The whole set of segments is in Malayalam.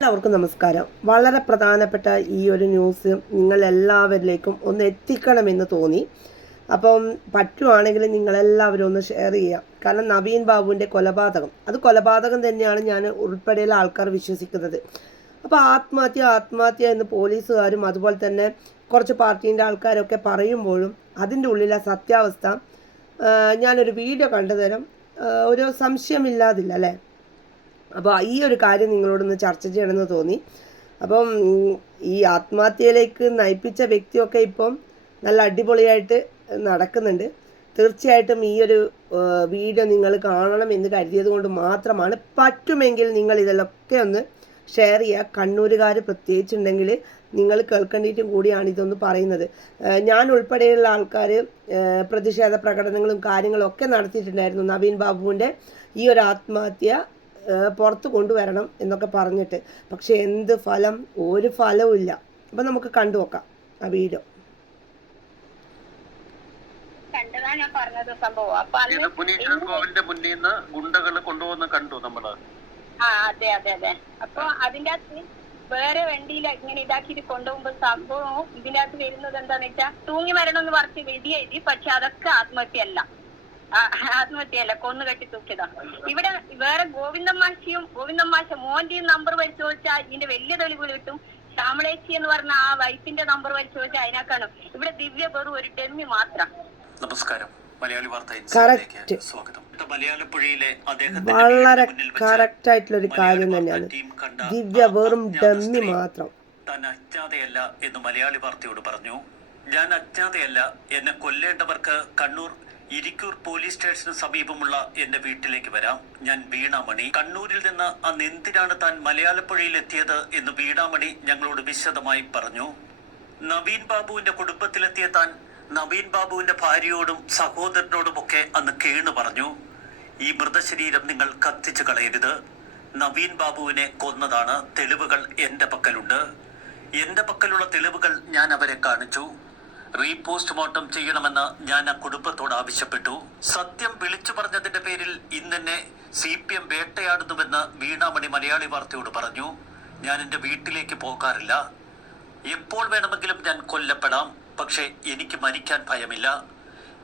എല്ലാവർക്കും നമസ്കാരം. വളരെ പ്രധാനപ്പെട്ട ഈ ഒരു ന്യൂസ് നിങ്ങൾ എല്ലാവരിലേക്കും ഒന്ന് എത്തിക്കണമെന്ന് തോന്നി. അപ്പം പറ്റുവാണെങ്കിൽ നിങ്ങളെല്ലാവരും ഒന്ന് ഷെയർ ചെയ്യാം. കാരണം നവീൻ ബാബുവിന്റെ കൊലപാതകം. അത് കൊലപാതകം തന്നെയാണ് ഞാൻ ഉൾപ്പെടെയുള്ള ആൾക്കാർ വിശ്വസിക്കുന്നത്. അപ്പോൾ ആത്മഹത്യ ആത്മഹത്യ എന്ന് പോലീസുകാരും അതുപോലെ തന്നെ കുറച്ച് പാർട്ടീന്റെ ആൾക്കാരൊക്കെ പറയുമ്പോഴും അതിന്റെ ഉള്ളിലെ സത്യാവസ്ഥ ഞാനൊരു വീഡിയോ കണ്ടുതരാം. ഒരു സംശയമില്ലാതില്ല അല്ലേ? അപ്പോൾ ഈ ഒരു കാര്യം നിങ്ങളോടൊന്ന് ചർച്ച ചെയ്യണമെന്ന് തോന്നി. അപ്പം ഈ ആത്മഹത്യയിലേക്ക് നയിപ്പിച്ച വ്യക്തിയൊക്കെ ഇപ്പം നല്ല അടിപൊളിയായിട്ട് നടക്കുന്നുണ്ട്. തീർച്ചയായിട്ടും ഈ ഒരു വീഡിയോ നിങ്ങൾ കാണണം എന്ന് കരുതിയത് കൊണ്ട് മാത്രമാണ്. പറ്റുമെങ്കിൽ നിങ്ങൾ ഇതിലൊക്കെ ഒന്ന് ഷെയർ ചെയ്യുക. കണ്ണൂരുകാർ പ്രത്യേകിച്ചുണ്ടെങ്കിൽ നിങ്ങൾ കേൾക്കേണ്ടിയിട്ടും കൂടിയാണ് ഇതൊന്ന് പറയുന്നത്. ഞാൻ ഉൾപ്പെടെയുള്ള ആൾക്കാർ പ്രതിഷേധ പ്രകടനങ്ങളും കാര്യങ്ങളും ഒക്കെ നടത്തിയിട്ടുണ്ടായിരുന്നു നവീൻ ബാബുവിന്റെ ഈ ഒരു ആത്മഹത്യ പുറത്ത് കൊണ്ടുവരണം എന്നൊക്കെ പറഞ്ഞിട്ട്. പക്ഷേ എന്ത് ഫലം? ഒരു ഫലവും ഇല്ല. അപ്പം നമുക്ക് കണ്ടു നോക്കാം ആ വീട് കോവിലിന്റെ മുന്നിൽ നിന്ന് ഗുണ്ടകൾ കൊണ്ടുവന്ന് കണ്ടു നമ്മൾ. ആ അതെ അതെ അതെ. അപ്പൊ അതിന്റെ അകത്ത് വേറെ വണ്ടിയിൽ ഇങ്ങനെ ഇതാക്കിയിട്ട് കൊണ്ടുപോകുമ്പോ സംഭവം ഇതിന്റെ അകത്ത് വരുന്നത് എന്താന്ന് വെച്ചാ തൂങ്ങി മരണം എന്ന് പറഞ്ഞ് വെടി എഴുതി പക്ഷെ അതൊക്കെ ആത്മഹത്യയല്ല. ആ, ആത്മഹത്യയല്ല കൊന്നു കെട്ടി തൂക്കിയതാ. ഇവിടെ വേറെ ഗോവിന്ദമാശിയും ഗോവിന്ദമാശ മോന്റെയും നമ്പർ പരിശോധിച്ചാൽ ഇതിന്റെ വലിയ തെളിവ് കിട്ടും. ശ്യാമളേച്ചി എന്ന് പറഞ്ഞ ആ വൈഫിന്റെ നമ്പർ പരിശോധിച്ചാൽ അതിനാക്കാണ് ഇവിടെ ദിവ്യ വെറും ഒരു ഡെമ്മി മാത്രം. നമസ്കാരം. മലയാളി വാർത്ത സ്വാഗതം. വളരെ കറക്റ്റ് ആയിട്ടുള്ള ഒരു കാര്യം തന്നെയാണ്. ദിവ്യ വെറും ഡമ്മി മാത്രം. താൻ അജ്ഞാതയല്ല എന്ന് മലയാളി വാർത്തയോട് പറഞ്ഞു. ഞാൻ അജ്ഞാതയല്ല എന്നെ കൊല്ലേണ്ടവർക്ക് കണ്ണൂർ ഇരിക്കൂർ പോലീസ് സ്റ്റേഷന് സമീപമുള്ള എന്റെ വീട്ടിലേക്ക് വരാം. ഞാൻ വീണാമണി. കണ്ണൂരിൽ നിന്ന് അന്ന് എന്തിനാണ് താൻ മലയാളപ്പുഴയിൽ എത്തിയത് എന്ന് വീണാമണി ഞങ്ങളോട് വിശദമായി പറഞ്ഞു. നവീൻ ബാബുവിന്റെ കുടുംബത്തിലെത്തിയ താൻ നവീൻ ബാബുവിന്റെ ഭാര്യയോടും സഹോദരനോടുമൊക്കെ അന്ന് കേണു പറഞ്ഞു. ഈ മൃതശരീരം നിങ്ങൾ കത്തിച്ചു കളയരുത്. നവീൻ ബാബുവിനെ കൊന്നതാണ് തെളിവുകൾ എന്റെ പക്കലുണ്ട്. എന്റെ പക്കലുള്ള തെളിവുകൾ ഞാൻ അവരെ കാണിച്ചു. റീപോസ്റ്റ്മോർട്ടം ചെയ്യണമെന്ന് ഞാൻ ആ കുടുംബത്തോട് ആവശ്യപ്പെട്ടു. സത്യം വിളിച്ചു പറഞ്ഞതിന്റെ പേരിൽ ഇന്നെന്നെ സി പി എം വേട്ടയാടുന്നുവെന്ന് വീണാമണി മലയാളി വാർത്തയോട് പറഞ്ഞു. ഞാൻ എന്റെ വീട്ടിലേക്ക് പോകാറില്ല. എപ്പോൾ വേണമെങ്കിലും ഞാൻ കൊല്ലപ്പെടാം. പക്ഷേ എനിക്ക് മരിക്കാൻ ഭയമില്ല.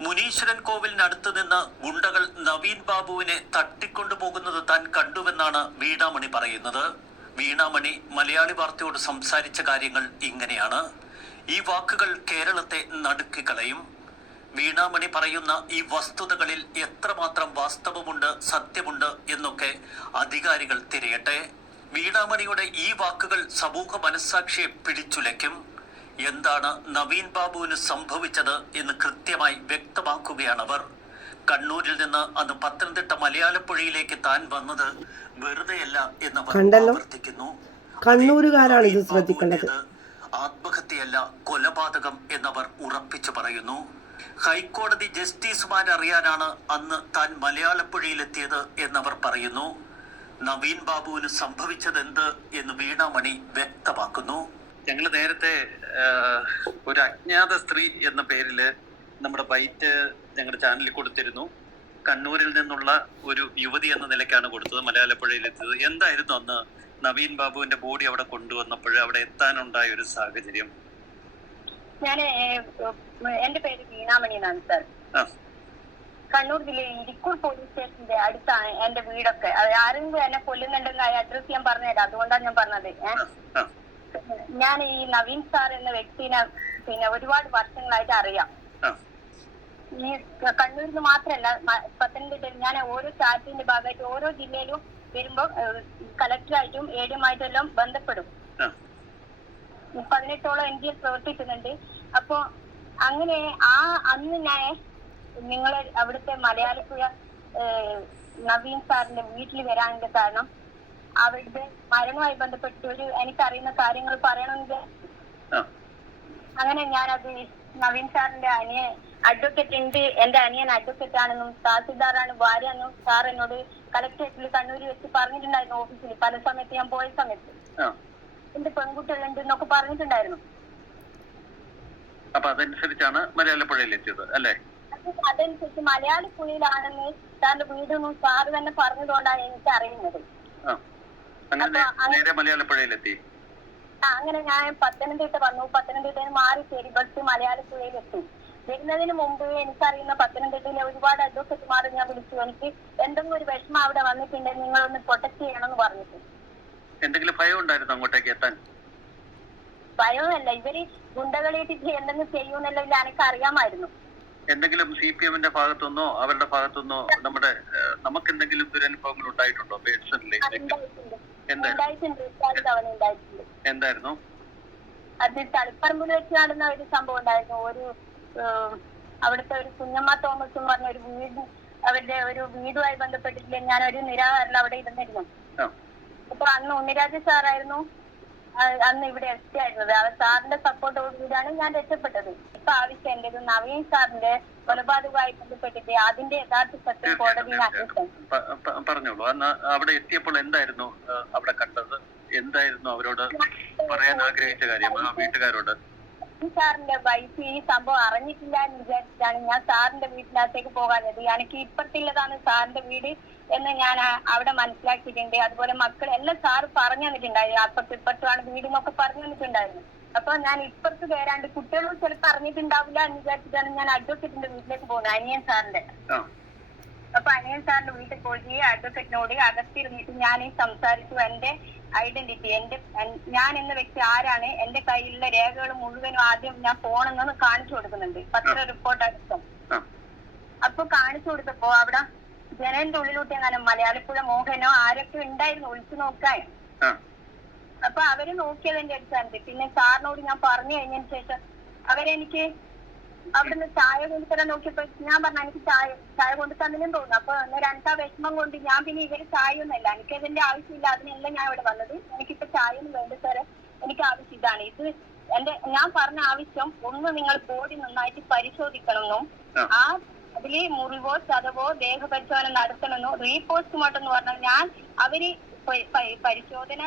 മുനീശ്വരൻ കോവിലിനടുത്ത് നിന്ന് ഗുണ്ടകൾ നവീൻ ബാബുവിനെ തട്ടിക്കൊണ്ടുപോകുന്നത് താൻ കണ്ടുവെന്നാണ് വീണാമണി പറയുന്നത്. വീണാമണി മലയാളി വാർത്തയോട് സംസാരിച്ച കാര്യങ്ങൾ ഇങ്ങനെയാണ്. ഈ വാക്കുകൾ കേരളത്തെ നടുക്കിക്കളയും വീണാമണി പറയുന്ന ഈ വസ്തുതകളിൽ എത്രമാത്രം വാസ്തവമുണ്ട് സത്യമുണ്ട് എന്നൊക്കെ അധികാരികൾ തിരയട്ടെ. വീണാമണിയുടെ ഈ വാക്കുകൾ സമൂഹ മനസ്സാക്ഷിയെ പിടിച്ചുലയ്ക്കും. എന്താണ് നവീൻ ബാബുവിന് സംഭവിച്ചത് എന്ന് കൃത്യമായി വ്യക്തമാക്കുകയാണ് അവർ. കണ്ണൂരിൽ നിന്ന് അന്ന് പത്തനംതിട്ട മലയാളപ്പുഴയിലേക്ക് താൻ വന്നത് വെറുതെയല്ല എന്ന്. ആവർത്തിക്കുന്നു. കണ്ണൂരുകാരാണ് ഇത് ശ്രദ്ധിക്കേണ്ടത്. ആത്മഹത്യയല്ല കൊലപാതകം എന്നവർ ഉറപ്പിച്ചു പറയുന്നു. ഹൈക്കോടതി ജസ്റ്റിസുമാർ അറിയാനാണ് അന്ന് താൻ മലയാളപ്പുഴയിലെത്തിയത് എന്നവർ പറയുന്നു. നവീൻ ബാബുവിന് സംഭവിച്ചതെന്ത് എന്ന് വീണാമണി വ്യക്തമാക്കുന്നു. ഞങ്ങൾ നേരത്തെ ഒരു അജ്ഞാത സ്ത്രീ എന്ന പേരിൽ നമ്മുടെ ബൈറ്റ് ഞങ്ങളുടെ ചാനലിൽ കൊടുത്തിരുന്നു. കണ്ണൂരിൽ നിന്നുള്ള ഒരു യുവതി എന്ന നിലയ്ക്കാണ് കൊടുത്തത് മലയാളപ്പുഴയിലെത്തിയത്. എന്തായിരുന്നു അന്ന് നവീൻ ബാബുവിന്റെ ബോഡി അവിടെ കൊണ്ടുവന്നപ്പോൾ അവിടെ എത്താനുണ്ടായ ഒരു സാഹചര്യം. ഞാൻ എന്റെ പേര് വീണാമണി എന്നാണ് സാർ. കണ്ണൂർ ജില്ലയിൽ ഇരിക്കൂർ പോലീസ് സ്റ്റേഷന്റെ അടുത്താണ് എന്റെ വീടൊക്കെ. ആരെങ്കിലും എന്നെ കൊല്ലുന്നുണ്ടെങ്കിൽ ആ അഡ്രസ് ഞാൻ പറഞ്ഞുതരാം. അതുകൊണ്ടാണ് ഞാൻ പറഞ്ഞത്. ഞാൻ ഈ നവീൻ സാർ എന്ന വ്യക്തിനെ പിന്നെ ഒരുപാട് വർഷങ്ങളായിട്ട് അറിയാം. ഈ കണ്ണൂരിൽ മാത്രല്ല മാത്രമല്ല പത്തനംതിട്ടയിൽ ഞാൻ ഓരോ ചാറ്റിന്റെ ഭാഗമായിട്ട് ഓരോ ജില്ലയിലും വരുമ്പോ കളക്ടറായിട്ടും എ ഡിയുമായിട്ടും എല്ലാം ബന്ധപ്പെടും പതിനെട്ടോളം എൻ ജി എസ് പ്രവർത്തിക്കുന്നുണ്ട്. അപ്പൊ അങ്ങനെ ആ അന്ന് ഞാൻ നിങ്ങളെ അവിടുത്തെ മലയാളപ്പുഴ നവീൻ സാറിന്റെ വീട്ടിൽ വരാനുള്ള കാരണം അവരുടെ മരണവുമായി ബന്ധപ്പെട്ട് ഒരു എനിക്കറിയുന്ന കാര്യങ്ങൾ പറയണമെങ്കിൽ അങ്ങനെ അങ്ങനെ ഞാനത് നവീൻ സാറിന്റെ അനിയൻ അഡ്വക്കേറ്റ് ഉണ്ട്. എന്റെ അനിയൻ അഡ്വക്കേറ്റ് ആണെന്നും തഹസിൽദാറാണ് ഭാര്യ എന്നും സാർ എന്നോട് കളക്ടറേറ്റിൽ കണ്ണൂര് വെച്ച് പറഞ്ഞിട്ടുണ്ടായിരുന്നു ഓഫീസിൽ പല സമയത്ത് ഞാൻ പോയ സമയത്ത്. എന്റെ പെൺകുട്ടികളുണ്ട് എന്നൊക്കെ പറഞ്ഞിട്ടുണ്ടായിരുന്നു. അപ്പൊ അതനുസരിച്ചാണ് മലയാളപ്പുഴയിലെത്തിയത് അല്ലേ? അത് അതനുസരിച്ച് മലയാളപ്പുഴയിലാണെന്ന് സാറിന്റെ വീടൊന്നും സാറ് തന്നെ പറഞ്ഞതുകൊണ്ടാണ് എനിക്ക് അറിയുന്നത് നേരെ മലയാളപ്പുഴയിലെത്തി അങ്ങനെ ഞാൻ പത്തനംതിട്ട വന്നു. പത്തനംതിട്ടയിൽ മാറി ചേരി ബസ് മലയാളപ്പുഴയിലെത്തി വരുന്നതിന് മുമ്പ് എനിക്കറിയുന്ന പത്തനംതിട്ടയിലെ ഒരുപാട് അഡ്വക്കറ്റുമാർ ഞാൻ വിളിച്ചു. എനിക്ക് എന്തെങ്കിലും ഒരു വിഷമം അവിടെ വന്നിട്ടുണ്ടെങ്കിൽ നിങ്ങളൊന്ന് പ്രൊട്ടക്ട് ചെയ്യണമെന്ന് പറഞ്ഞിട്ട്. എന്തെങ്കിലും ഭയം ഉണ്ടായിരുന്നു അങ്ങോട്ടേക്ക് എത്താൻ? ഭയമല്ല ഇവർ ഗുണ്ടകളിയിട്ട് എന്തെങ്കിലും ചെയ്യൂന്നല്ലോ ഇല്ല എനിക്ക് അറിയാമായിരുന്നു. എന്തെങ്കിലും സി പി എമ്മിന്റെ ഭാഗത്തുനിന്നോ അവരുടെ ഭാഗത്തുനിന്നോ നമ്മുടെ നമുക്ക് എന്തെങ്കിലും ദുരനുഭവങ്ങൾ ഉണ്ടായിട്ടുണ്ടോ? പേഴ്സണലി എന്തായിരുന്നു? എന്തായിരുന്നു? അത് തളിപ്പറമ്പിൽ വെച്ച് നടന്ന ഒരു സംഭവം ഉണ്ടായിരുന്നു. ഒരു അവിടുത്തെ ഒരു കുഞ്ഞമ്മ തോമസ് എന്ന് പറഞ്ഞ ഒരു വീട് അവരുടെ ഒരു വീടുമായി ബന്ധപ്പെട്ടിട്ടില്ല? ഞാൻ ഒരു നിരാഹാരം അവിടെ ഇരുന്നിരുന്നു. അപ്പൊ അന്ന് ഉണ്ണിരാജ സാറായിരുന്നു അന്ന് ഇവിടെ എത്തിയായിരുന്നത്. ആ സാറിന്റെ സപ്പോർട്ടോടുകൂടിയാണ് ഞാൻ രക്ഷപ്പെട്ടത്. ഇപ്പൊ ആവശ്യം എന്റേത് നവീൻ സാറിന്റെ കൊലപാതകവുമായി ബന്ധപ്പെട്ടിട്ട് അതിന്റെ യഥാർത്ഥ സത്യം കോടതിയിൽ പറഞ്ഞോളൂ. അന്ന് അവിടെ എത്തിയപ്പോൾ എന്തായിരുന്നു അവിടെ കണ്ടത്? എന്തായിരുന്നു അവരോട് പറയാൻ ആഗ്രഹിച്ച കാര്യം ആ വീട്ടുകാരോട്? ഈ സാറിന്റെ വൈഫ് ഈ സംഭവം അറിഞ്ഞിട്ടില്ല എന്ന് വിചാരിച്ചിട്ടാണ് ഞാൻ സാറിന്റെ വീട്ടിനകത്തേക്ക് പോകാനത് എനിക്ക് ഇപ്പത്തില്ലതാണ് സാറിന്റെ വീട് എന്ന് ഞാൻ അവിടെ മനസ്സിലാക്കിയിട്ടുണ്ട്. അതുപോലെ മക്കൾ എല്ലാം സാറ് പറഞ്ഞു തന്നിട്ടുണ്ടായിരുന്നു അപ്പുറത്ത് ഇപ്പുറത്തുമാണ് വീട് എന്നൊക്കെ പറഞ്ഞു തന്നിട്ടുണ്ടായിരുന്നു. അപ്പൊ ഞാൻ ഇപ്പുറത്ത് കയറാണ്ട് കുട്ടികളും ചിലപ്പോൾ അറിഞ്ഞിട്ടുണ്ടാവില്ല എന്ന് വിചാരിച്ചിട്ടാണ് ഞാൻ അഡ്വക്കേറ്റിന്റെ വീട്ടിലേക്ക് പോകുന്നത് അനിയൻ സാറിന്റെ അപ്പൊ അനിയൻ സാറിന്റെ വീട്ടിൽ പോയി അഡ്വക്കേറ്റിനോട് അകത്തിരുന്നിട്ട് ഞാൻ ഈ സംസാരിച്ചു. എന്റെ ഐഡന്റിറ്റി എന്റെ ഞാൻ എന്ന വ്യക്തി ആരാണ്? എന്റെ കയ്യിലുള്ള രേഖകൾ മുഴുവനും ആദ്യം ഞാൻ ഫോണെന്ന് കാണിച്ചു കൊടുക്കുന്നുണ്ട്. പത്ര റിപ്പോർട്ട് അടക്കം അപ്പൊ കാണിച്ചു കൊടുത്തപ്പോ അവിടെ ജനലിന്റെ ഉള്ളിലൂട്ടി അങ്ങനെ മലയാളിപ്പുഴ മോഹനോ ആരൊക്കെ ഉണ്ടായിരുന്നു ഒളിച്ചു നോക്കാൻ. അപ്പൊ അവർ നോക്കിയത് എന്റെ അടുത്താണ് പിന്നെ സാറിനോട് ഞാൻ പറഞ്ഞു കഴിഞ്ഞതിന് ശേഷം അവരെനിക്ക് അവിടുന്ന് ചായ കൊണ്ടുതരാൻ നോക്കിയപ്പോ ഞാൻ പറഞ്ഞു എനിക്ക് ചായ ചായ കൊണ്ടു തന്നില്ലെന്ന് തോന്നുന്നു. അപ്പൊ അന്ന് രണ്ടാ വിഷമം കൊണ്ട് ഞാൻ പിന്നെ ഇവർ ചായ ഒന്നല്ല എനിക്ക് അതിന്റെ ആവശ്യമില്ല അതിനല്ല ഞാൻ ഇവിടെ വന്നത്. എനിക്കിപ്പോ ചായ ഒന്നും വേണ്ട സാറേ എനിക്ക് ആവശ്യം ഇതാണ്. ഇത് എന്റെ ഞാൻ പറഞ്ഞ ആവശ്യം ഒന്ന് നിങ്ങൾ ബോഡി നന്നായിട്ട് പരിശോധിക്കണമെന്നും ആ. അതിൽ മുറിവോ ചതവോ ദേഹപരിശോധന നടത്തണമെന്നോ റീപോസ്റ്റ്മോർട്ടം എന്ന് പറഞ്ഞാൽ ഞാൻ അവർ പരിശോധന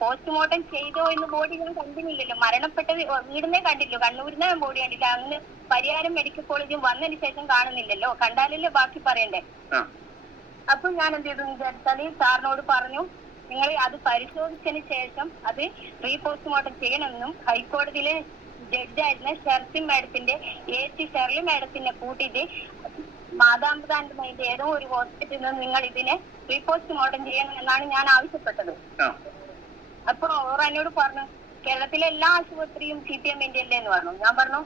പോസ്റ്റ്മോർട്ടം ചെയ്തോ എന്ന് ബോഡി ഞാൻ കണ്ടില്ലല്ലോ. മരണപ്പെട്ടത് വീടിനെ കണ്ടില്ലോ കണ്ണൂരിനെ ബോഡി കണ്ടില്ല. അങ്ങ് പരിഹാരം മെഡിക്കൽ കോളേജിൽ വന്നതിന് ശേഷം കാണുന്നില്ലല്ലോ. കണ്ടാലല്ലേ ബാക്കി പറയണ്ടേ? അപ്പൊ ഞാൻ എന്ത് ചെയ്തു വിചാരിച്ചാൽ സാറിനോട് പറഞ്ഞു നിങ്ങൾ അത് പരിശോധിച്ചതിന് ശേഷം അത് റീപോസ്റ്റ്മോർട്ടം ചെയ്യണമെന്നും ഹൈക്കോടതിയിലെ ജഡ്ജായിരുന്ന ഷെർസി മാഡത്തിന്റെ എ ടി ഷെർലി മാഡത്തിനെ കൂട്ടിയിട്ട് മാതാപിതാന്റെ ഏതോ ഒരു ഹോസ്പിറ്റലിൽ നിന്ന് നിങ്ങൾ ഇതിനെ റീപോസ്റ്റ്മോർട്ടം ചെയ്യണം എന്നാണ് ഞാൻ ആവശ്യപ്പെട്ടത്. അപ്പൊ ഓർ എന്നോട് പറഞ്ഞു കേരളത്തിലെ എല്ലാ ആശുപത്രിയും സി പി എമ്മിന്റെ അല്ലേ എന്ന് പറഞ്ഞു. ഞാൻ പറഞ്ഞു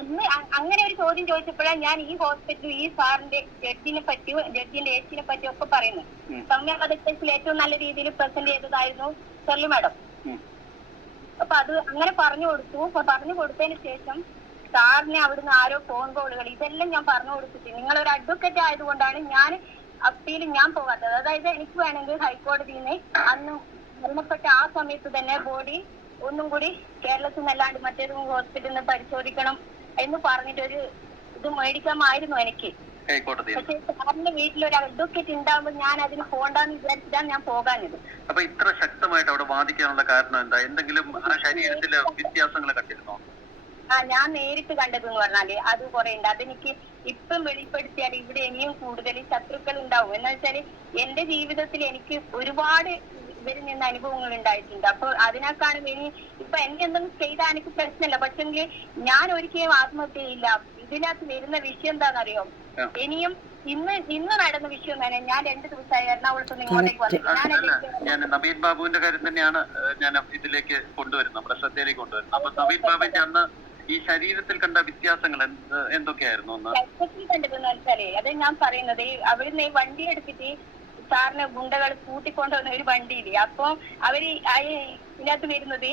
അന്ന് അങ്ങനെ ഒരു ചോദ്യം ചോദിച്ചപ്പോഴാണ് ഞാൻ ഈ ഹോസ്പിറ്റലും ഈ സാറിന്റെ ജഡ്ജിനെ പറ്റിയും ജഡ്ജിന്റെ ഏച്ചിനെ പറ്റിയും ഒക്കെ പറയുന്നത്. സൗമ്യ വധക്കേസിൽ ഏറ്റവും നല്ല രീതിയിൽ പ്രസന്റ് ചെയ്തതായിരുന്നു ഷെർലി മാഡം. അപ്പൊ അത് അങ്ങനെ പറഞ്ഞു കൊടുത്തു. പറഞ്ഞു കൊടുത്തതിന് ശേഷം സാറിന് അവിടുന്ന് ആരോ ഫോൺ കോളുകൾ ഇതെല്ലാം ഞാൻ പറഞ്ഞു കൊടുത്തിട്ട് നിങ്ങൾ ഒരു അഡ്വക്കേറ്റ് ആയതുകൊണ്ടാണ് ഞാൻ അപ്പീൽ ഞാൻ പോകാത്തത്. അതായത് എനിക്ക് വേണമെങ്കിൽ ഹൈക്കോടതിയിൽ നിന്ന് അന്ന് മരണപ്പെട്ട ആ സമയത്ത് തന്നെ ബോഡി ഒന്നും കൂടി കേരളത്തിൽ നിന്നല്ലാണ്ട് മറ്റേതും ഹോസ്പിറ്റലിൽ നിന്ന് പരിശോധിക്കണം എന്ന് പറഞ്ഞിട്ട് ഒരു ഇത് മേടിക്കാമായിരുന്നു എനിക്ക്. പക്ഷെ സാറിന്റെ വീട്ടിൽ ഒരു അഡ്വക്കേറ്റ് ഉണ്ടാകുമ്പോൾ ഞാൻ അതിന് പോകണ്ടെന്ന് വിചാരിച്ചിട്ടാണ് ഞാൻ പോകാനത് അപ്പൊ ഇത്ര ശക്തമായിട്ട് അവിടെ വാദിക്കാനുള്ള കാരണം എന്താ? എന്തെങ്കിലും ശരീരത്തിലെ വ്യത്യാസങ്ങൾ കണ്ടിരുന്നോ? ആ ഞാൻ നേരിട്ട് കണ്ടതെന്ന് പറഞ്ഞാൽ അത് കുറെ ഉണ്ട്. അതെനിക്ക് ഇപ്പം വെളിപ്പെടുത്തിയാൽ ഇവിടെ ഇനിയും കൂടുതൽ ശത്രുക്കൾ ഉണ്ടാവും. എന്ന് വെച്ചാൽ എന്റെ ജീവിതത്തിൽ എനിക്ക് ഒരുപാട് ഇവരിൽ നിന്ന് അനുഭവങ്ങൾ ഉണ്ടായിട്ടുണ്ട്. അപ്പൊ അതിനേക്കാളും ഇനി ഇപ്പൊ എന്നെ എന്തെങ്കിലും ചെയ്താൽ എനിക്ക് പ്രശ്നമില്ല. പക്ഷെങ്കിൽ ഞാൻ ഒരിക്കലും ആത്മഹത്യ ചെയ്യില്ല ഇതിനകത്ത് വരുന്ന വിഷയം എന്താണെന്നറിയോ. ഇനിയും ഇന്ന് ഇന്ന് നടന്ന വിഷയം തന്നെ ഞാൻ രണ്ട് ദിവസമായി എറണാകുളത്ത് നിന്ന് ഇങ്ങോട്ടേക്ക് വന്നു ഞാൻ ഞാൻ നവീൻ ബാബുവിന്റെ കാര്യം തന്നെയാണ് ഞാൻ ഇതിലേക്ക് കൊണ്ടുവരുന്നത്. നമ്മുടെ ശ്രദ്ധയിലേക്ക് കൊണ്ടുവരുന്നത്. അപ്പൊ നവീൻ ബാബുവിന്റെ അന്ന് ഈ ശരീരത്തിൽ കണ്ട വ്യത്യാസങ്ങൾ എന്ത് എന്തൊക്കെയായിരുന്നു ഒന്ന് അത് ഞാൻ പറയുന്നത് അവിടുന്ന് ഈ വണ്ടി എടുത്തിട്ട് സാറിന് ഗുണ്ടകൾ കൂട്ടിക്കൊണ്ടുവന്ന ഒരു വണ്ടിയില്ലേ അപ്പൊ അവർ ഇതിനകത്ത് വരുന്നത്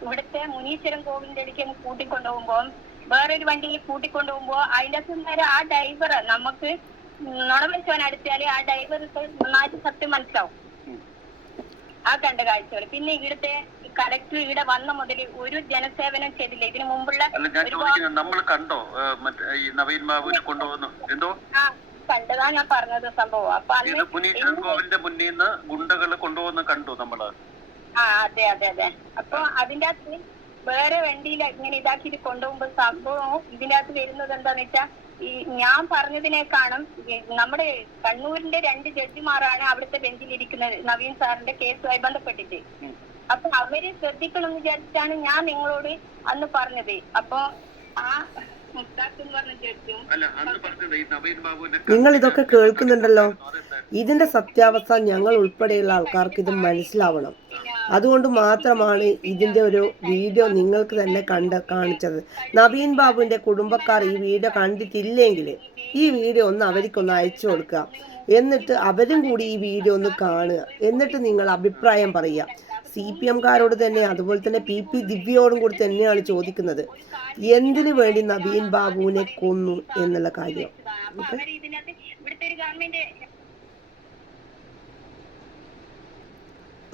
ഇവിടുത്തെ മുനീശ്വരം കോവിലിന്റെ അടുക്ക് കൂട്ടിക്കൊണ്ടുപോകുമ്പോ വേറൊരു വണ്ടിയിൽ കൂട്ടിക്കൊണ്ടുപോകുമ്പോ അതിന്റെ അകത്ത് നേരെ ആ ഡ്രൈവർ നമുക്ക് നുണ വെച്ചവൻ അടുത്താൽ ആ ഡ്രൈവർക്ക് നന്നായിട്ട് സത്യം മനസ്സിലാവും. ആ കണ്ട കാഴ്ചകൾ. പിന്നെ ഇവിടുത്തെ കലക്ടർ ഇവിടെ വന്ന മുതൽ ഒരു ജനസേവനം ചെയ്തില്ല. ഇതിനു മുമ്പുള്ള നമ്മൾ കണ്ടോ? നവീൻ ബാബുവിനെ എന്തോ? കണ്ടതാ ഞാൻ പറഞ്ഞത് സംഭവം. അപ്പൊ കോവിലിന്റെ മുന്നിൽ നിന്ന് ഗുണ്ടകൾ കൊണ്ടുപോകുന്ന കണ്ടു നമ്മൾ. ആ അതെ അതെ അതെ. അപ്പൊ അതിന്റെ അകത്ത് വേറെ വണ്ടിയിൽ ഇങ്ങനെ ഇതാക്കിയിട്ട് കൊണ്ടുപോകുമ്പോ സംഭവം ഇതിന്റെ അകത്ത് വരുന്നത് എന്താന്ന് വെച്ചാ ഈ ഞാൻ പറഞ്ഞതിനേക്കാളും നമ്മുടെ കണ്ണൂരിന്റെ രണ്ട് ജഡ്ജിമാരാണ് അവിടുത്തെ ബെഞ്ചിൽ ഇരിക്കുന്നത് നവീൻ സാറിന്റെ കേസുമായി ബന്ധപ്പെട്ടിട്ട്. അപ്പൊ അവർ ശ്രദ്ധിക്കണം എന്ന് വിചാരിച്ചിട്ടാണ് ഞാൻ നിങ്ങളോട് അന്ന് പറഞ്ഞത്. അപ്പൊ ആ നിങ്ങൾ ഇതൊക്കെ കേൾക്കുന്നുണ്ടല്ലോ. ഇതിന്റെ സത്യാവസ്ഥ ഞങ്ങൾ ഉൾപ്പെടെയുള്ള ആൾക്കാർക്ക് ഇത് മനസ്സിലാവണം. അതുകൊണ്ട് മാത്രമാണ് ഇതിന്റെ ഒരു വീഡിയോ നിങ്ങൾക്ക് തന്നെ കണ്ട് കാണിച്ചത് നവീൻ ബാബുവിന്റെ കുടുംബക്കാർ ഈ വീഡിയോ കണ്ടിട്ടില്ലെങ്കിൽ ഈ വീഡിയോ ഒന്ന് അവർക്കൊന്ന് അയച്ചു കൊടുക്കുക എന്നിട്ട് അവരും കൂടി ഈ വീഡിയോ ഒന്ന് കാണുക എന്നിട്ട് നിങ്ങൾ അഭിപ്രായം പറയുക സി പി എംകാരോട് തന്നെ അതുപോലെ തന്നെ പി പി ദിവ്യയോടും കൂടി തന്നെയാണ് ചോദിക്കുന്നത് എന്തിനു വേണ്ടി നവീൻ ബാബുവിനെ കൊന്നു എന്നുള്ള കാര്യം അപ്പൊ അവർ ഇതിനകത്ത് ഇവിടുത്തെ ഒരു ഗവൺമെന്റ്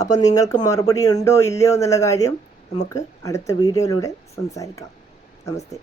അപ്പം നിങ്ങൾക്ക് മറുപടി ഉണ്ടോ ഇല്ലയോ എന്നുള്ള കാര്യം നമുക്ക് അടുത്ത വീഡിയോയിലൂടെ സംസാരിക്കാം. നമസ്തേ.